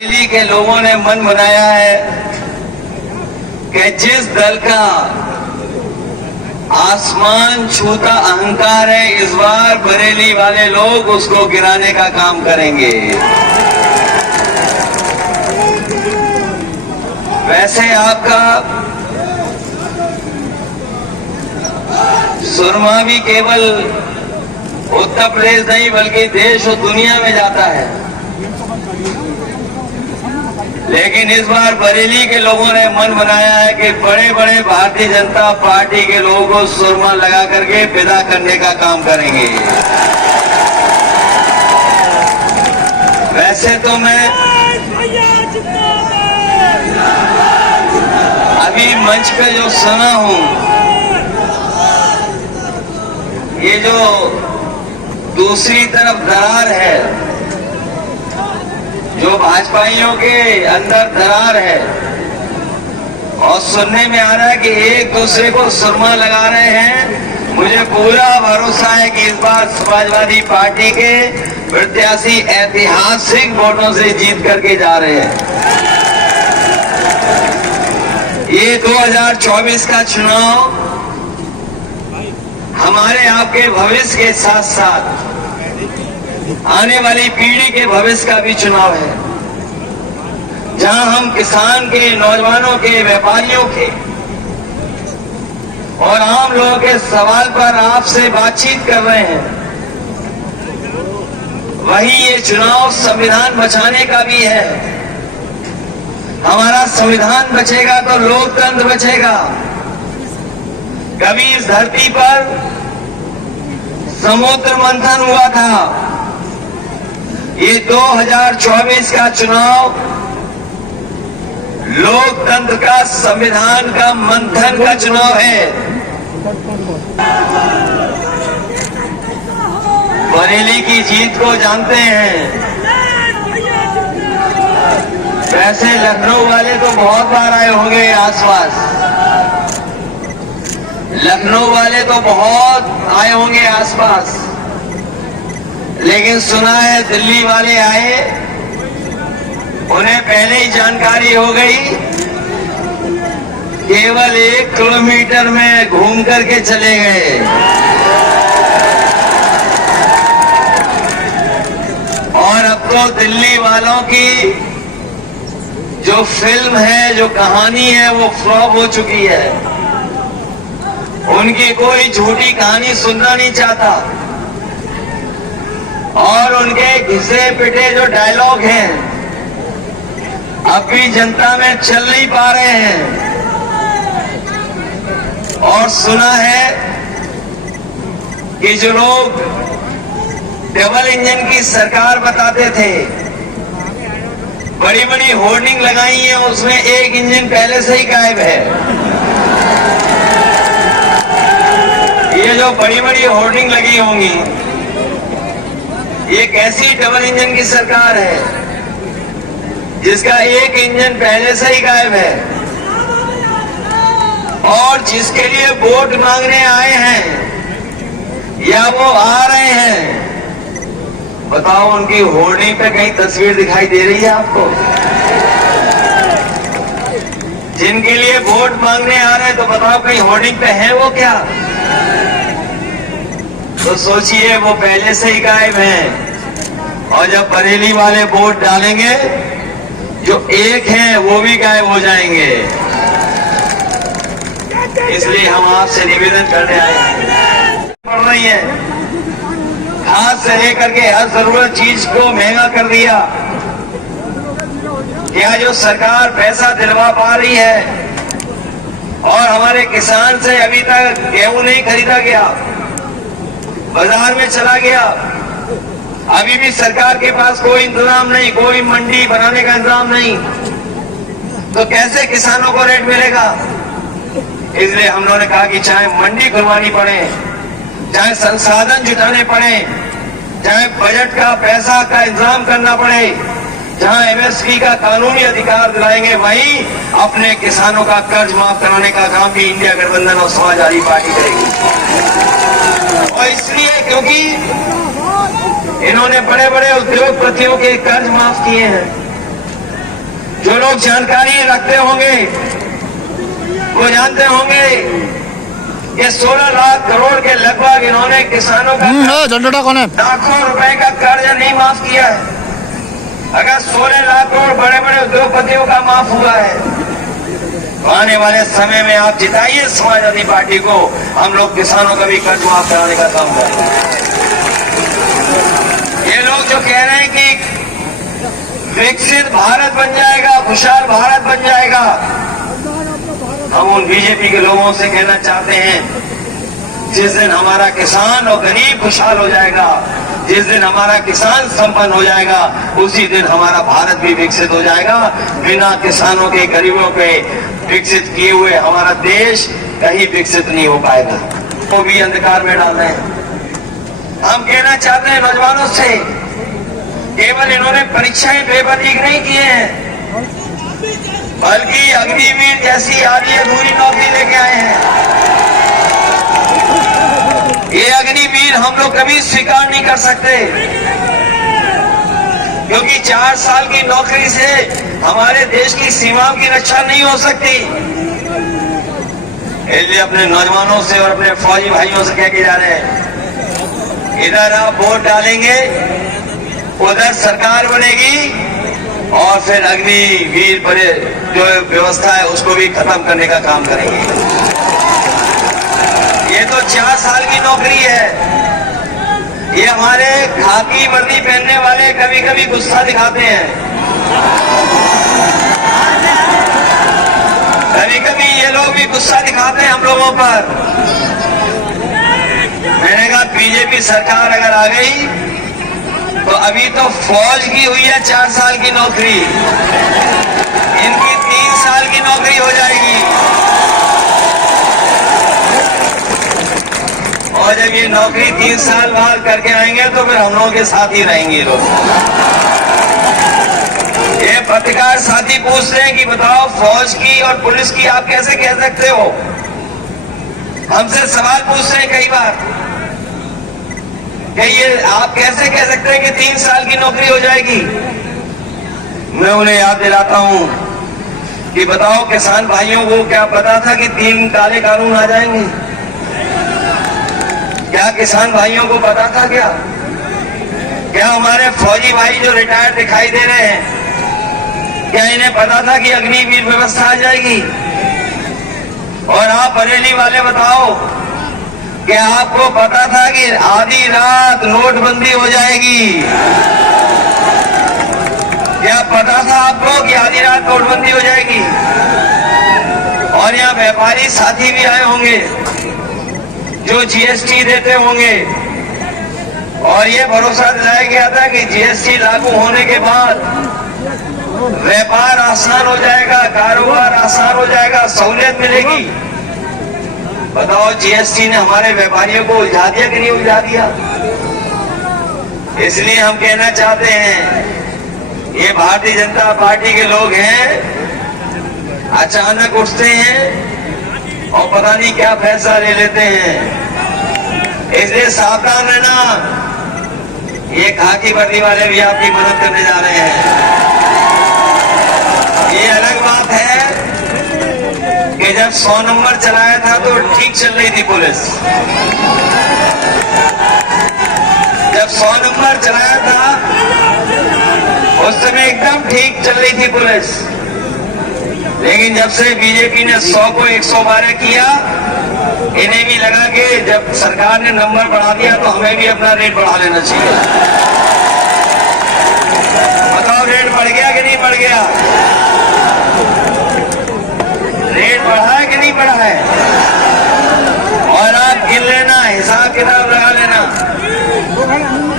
दिल्ली के लोगों ने मन बनाया है कि जिस दल का आसमान छूता अहंकार है, इस बार बरेली वाले लोग उसको गिराने का काम करेंगे। वैसे आपका सुरमा भी केवल उत्तर प्रदेश नहीं बल्कि देश और दुनिया में जाता है, लेकिन इस बार बरेली के लोगों ने मन बनाया है कि बड़े बड़े भारतीय जनता पार्टी के लोगों को सुरमा लगा करके विदा करने का काम करेंगे। वैसे तो मैं अभी मंच पे जो सुना हूं, ये जो दूसरी तरफ दरार है, जो भाजपाइयों के अंदर दरार है, और सुनने में आ रहा है कि एक दूसरे को सुरमा लगा रहे हैं। मुझे पूरा भरोसा है कि इस बार समाजवादी पार्टी के प्रत्याशी ऐतिहासिक वोटों से जीत करके जा रहे हैं। ये 2024 का चुनाव हमारे आपके भविष्य के साथ साथ आने वाली पीढ़ी के भविष्य का भी चुनाव है, जहां हम किसान के, नौजवानों के, व्यापारियों के और आम लोगों के सवाल पर आपसे बातचीत कर रहे हैं। वहीं ये चुनाव संविधान बचाने का भी है। हमारा संविधान बचेगा तो लोकतंत्र बचेगा। कभी इस धरती पर समुद्र मंथन हुआ था, ये 2024 का चुनाव लोकतंत्र का, संविधान का मंथन का चुनाव है। बरेली की जीत को जानते हैं। वैसे लखनऊ वाले तो बहुत बार आए होंगे आसपास, लखनऊ वाले तो बहुत आए होंगे आसपास, लेकिन सुना है दिल्ली वाले आए, उन्हें पहले ही जानकारी हो गई, केवल 1 किलोमीटर में घूम करके चले गए। और अब तो दिल्ली वालों की जो फिल्म है, जो कहानी है, वो फ्लॉप हो चुकी है। उनकी कोई झूठी कहानी सुनना नहीं चाहता, और उनके घिसे पिटे जो डायलॉग हैं अब भी जनता में चल नहीं पा रहे हैं। और सुना है कि जो लोग डबल इंजन की सरकार बताते थे, बड़ी बड़ी होर्डिंग लगाई है, उसमें एक इंजन पहले से ही गायब है। ये जो बड़ी बड़ी होर्डिंग लगी होंगी, ये कैसी डबल इंजन की सरकार है जिसका एक इंजन पहले से ही गायब है, और जिसके लिए वोट मांगने आए हैं या वो आ रहे हैं, बताओ उनकी होर्डिंग पे कहीं तस्वीर दिखाई दे रही है आपको? जिनके लिए वोट मांगने आ रहे हैं तो बताओ कहीं होर्डिंग पे है वो क्या? तो सोचिए वो पहले से ही गायब हैं, और जब बरेली वाले वोट डालेंगे, जो एक हैं वो भी गायब हो जाएंगे। इसलिए हम आपसे निवेदन करने आए हैं। पड़ रही है, खाद से लेकर के हर जरूरत चीज को महंगा कर दिया। क्या जो सरकार पैसा दिलवा पा रही है, और हमारे किसान से अभी तक गेहूं नहीं खरीदा गया, बाजार में चला गया, अभी भी सरकार के पास कोई इंतजाम नहीं, कोई मंडी बनाने का इंतजाम नहीं, तो कैसे किसानों को रेट मिलेगा? इसलिए हम लोगों ने कहा कि चाहे मंडी खुलवानी पड़े, चाहे संसाधन जुटाने पड़े, चाहे बजट का पैसा का इंतजाम करना पड़े, जहां एमएसपी का कानूनी अधिकार दिलाएंगे, वहीं अपने किसानों का कर्ज माफ कराने का काम भी इंडिया गठबंधन और समाजवादी पार्टी करेगी। और इसलिए क्योंकि इन्होंने बड़े बड़े उद्योगपतियों के कर्ज माफ किए हैं, लोग जानकारी रखते होंगे, वो जानते होंगे कि 16 लाख करोड़ के लगभग इन्होंने किसानों का लाखों रुपए का कर्ज नहीं माफ किया है। अगर 16 लाख करोड़ बड़े बड़े उद्योगपतियों का माफ हुआ है, तो आने वाले समय में आप जिताइए समाजवादी पार्टी को, हम लोग किसानों का भी कर्ज माफ कराने का काम करेंगे। ये लोग जो कह रहे हैं कि विकसित भारत बन जाएगा, खुशहाल भारत बन जाएगा, हम उन बीजेपी के लोगों से कहना चाहते हैं, जिस दिन हमारा किसान और गरीब खुशहाल हो जाएगा, जिस दिन हमारा किसान संपन्न हो जाएगा, उसी दिन हमारा भारत भी विकसित हो जाएगा। बिना किसानों के, गरीबों के विकसित किए हुए हमारा देश कहीं विकसित नहीं हो पाएगा। वो भी अंधकार में डाल रहे हैं। हम कहना चाहते हैं नौजवानों से, केवल इन्होंने परीक्षाएं पेपर लीक नहीं किए हैं, बल्कि अग्निवीर जैसी आधी अधूरी नौकरी लेके आए हैं। ये अग्निवीर हम लोग कभी स्वीकार नहीं कर सकते, क्योंकि 4 साल की नौकरी से हमारे देश की सीमाओं की रक्षा नहीं हो सकती। इसलिए अपने नौजवानों से और अपने फौजी भाइयों से कह के जा रहे हैं, इधर आप वोट डालेंगे, उधर सरकार बनेगी और फिर अग्निवीर पर जो व्यवस्था है उसको भी खत्म करने का काम करेंगे। ये तो 4 साल की नौकरी है। ये हमारे खाकी वर्दी पहनने वाले कभी कभी गुस्सा दिखाते हैं, कभी कभी ये लोग भी गुस्सा दिखाते हैं हम लोगों पर। मैंने कहा बीजेपी सरकार अगर आ गई तो अभी तो फौज की हुई है 4 साल की नौकरी, इनकी 3 साल की नौकरी हो जाएगी। और जब ये नौकरी 3 साल बाद करके आएंगे तो फिर हम लोगों के साथ ही रहेंगे लोग। ये पत्रकार साथी पूछ रहे हैं कि बताओ फौज की और पुलिस की आप कैसे कह सकते हो? हमसे सवाल पूछ रहे हैं कई बार कि ये आप कैसे कह सकते हैं कि 3 साल की नौकरी हो जाएगी? मैं उन्हें याद दिलाता हूं कि बताओ किसान भाइयों को क्या पता था कि 3 काले कानून आ जाएंगे? क्या किसान भाइयों को पता था? क्या हमारे फौजी भाई जो रिटायर्ड दिखाई दे रहे हैं, क्या इन्हें पता था कि अग्निवीर व्यवस्था आ जाएगी? और आप बरेली वाले बताओ, क्या आपको पता था कि आधी रात नोटबंदी हो जाएगी? क्या पता था आपको कि आधी रात नोटबंदी हो जाएगी? और यहाँ व्यापारी साथी भी आए होंगे जो जीएसटी देते होंगे, और ये भरोसा दिलाया गया था कि जीएसटी लागू होने के बाद व्यापार आसान हो जाएगा, कारोबार आसान हो जाएगा, सहूलियत मिलेगी। बताओ जीएसटी ने हमारे व्यापारियों को उलझा दिया कि नहीं उलझा दिया? इसलिए हम कहना चाहते हैं, ये भारतीय जनता पार्टी के लोग हैं, अचानक उठते हैं और पता नहीं क्या फैसला ले लेते हैं। इसलिए सावधान रहना। ये खाकी वर्दी वाले भी आपकी मदद करने जा रहे हैं। ये अलग बात है कि जब 100 नंबर चलाया था तो ठीक चल रही थी पुलिस। जब 100 नंबर चलाया था उस समय एकदम ठीक चल रही थी पुलिस, लेकिन जब से बीजेपी ने 100 को 112 किया, इन्हें भी लगा कि जब सरकार ने नंबर बढ़ा दिया तो हमें भी अपना रेट बढ़ा लेना चाहिए। बताओ रेट बढ़ गया कि नहीं बढ़ गया? रेट बढ़ा है कि नहीं बढ़ा है? और आप गिन लेना, हिसाब किताब लगा लेना,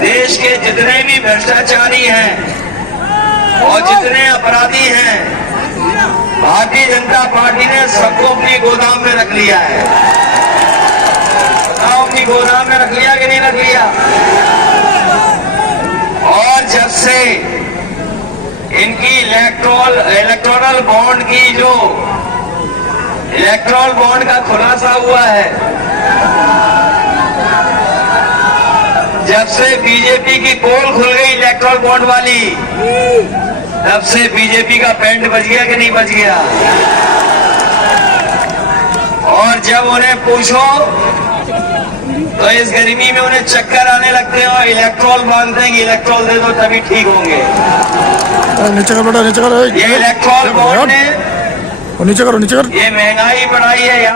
देश के जितने भी भ्रष्टाचारी हैं और जितने अपराधी हैं, भारतीय जनता पार्टी ने सबको अपनी गोदाम में रख लिया है। बताओ अपनी गोदाम में रख लिया कि नहीं रख लिया? और जब से इनकी इलेक्टोरल बॉन्ड की जो इलेक्टोरल बॉन्ड का खुलासा हुआ है, जब से बीजेपी की पोल खुल गई इलेक्टोरल बॉन्ड वाली, तब से बीजेपी का पेंट बच गया कि नहीं बच गया। और जब उन्हें पूछो तो इस गर्मी में उन्हें चक्कर आने लगते हैं और इलेक्ट्रॉल मांगते हैं कि इलेक्ट्रॉल दे दो तभी ठीक होंगे। नीचे कर बेटा, नीचे कर। ये इलेक्ट्रॉल बोर्ड ने नीचे करो, नीचे कर। ये महंगाई बढ़ाई है।